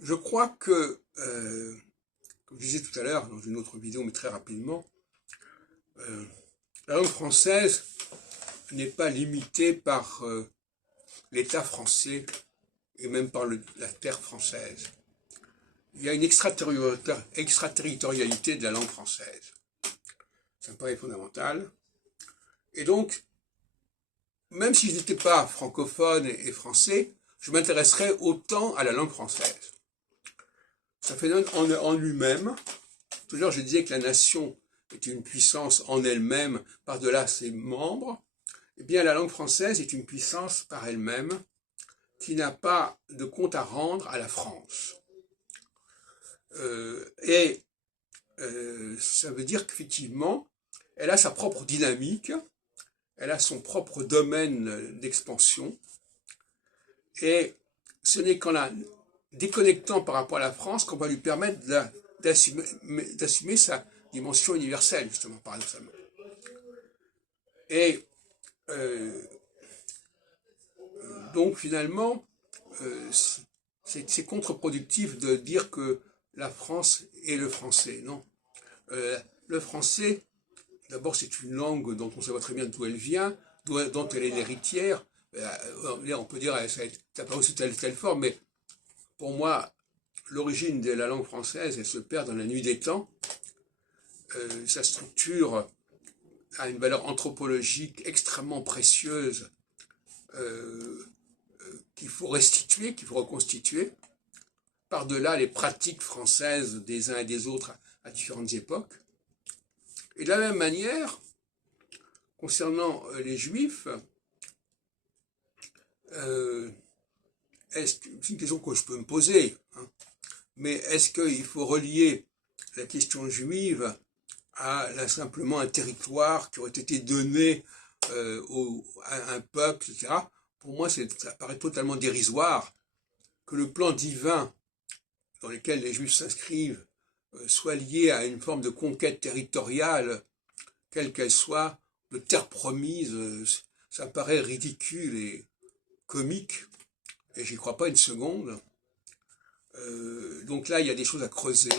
Je crois que, comme je disais tout à l'heure dans une autre vidéo, mais très rapidement, euh, la langue française n'est pas limitée par l'État français et même par la terre française. Il y a une extraterritorialité de la langue française. Ça me paraît fondamental. Et donc, même si je n'étais pas francophone et français, je m'intéresserais autant à la langue française. Ça fait en lui-même. Tout à l'heure, je disais que la nation est une puissance en elle-même par-delà ses membres. Eh bien, la langue française est une puissance par elle-même qui n'a pas de compte à rendre à la France. Ça veut dire qu'effectivement, elle a sa propre dynamique, elle a son propre domaine d'expansion, et ce n'est qu'en la déconnectant par rapport à la France qu'on va lui permettre d'assumer sa dimension universelle, justement, paradoxalement. Et donc finalement, c'est contre-productif de dire que la France est le français. Non. Le français, d'abord, c'est une langue dont on sait pas très bien d'où elle vient, dont elle est l'héritière. On peut dire ça n'a pas aussi telle forme, mais pour moi, l'origine de la langue française, elle se perd dans la nuit des temps. Sa structure a une valeur anthropologique extrêmement précieuse qu'il faut restituer, qu'il faut reconstituer, par-delà les pratiques françaises des uns et des autres à différentes époques. Et de la même manière, concernant les Juifs, c'est une question que je peux me poser, hein, mais est-ce qu'il faut relier la question juive à simplement un territoire qui aurait été donné à un peuple, etc. Pour moi, ça paraît totalement dérisoire que le plan divin dans lequel les Juifs s'inscrivent soit lié à une forme de conquête territoriale, quelle qu'elle soit, de terre promise. Ça paraît ridicule et comique, et j'y crois pas une seconde. Donc là, il y a des choses à creuser.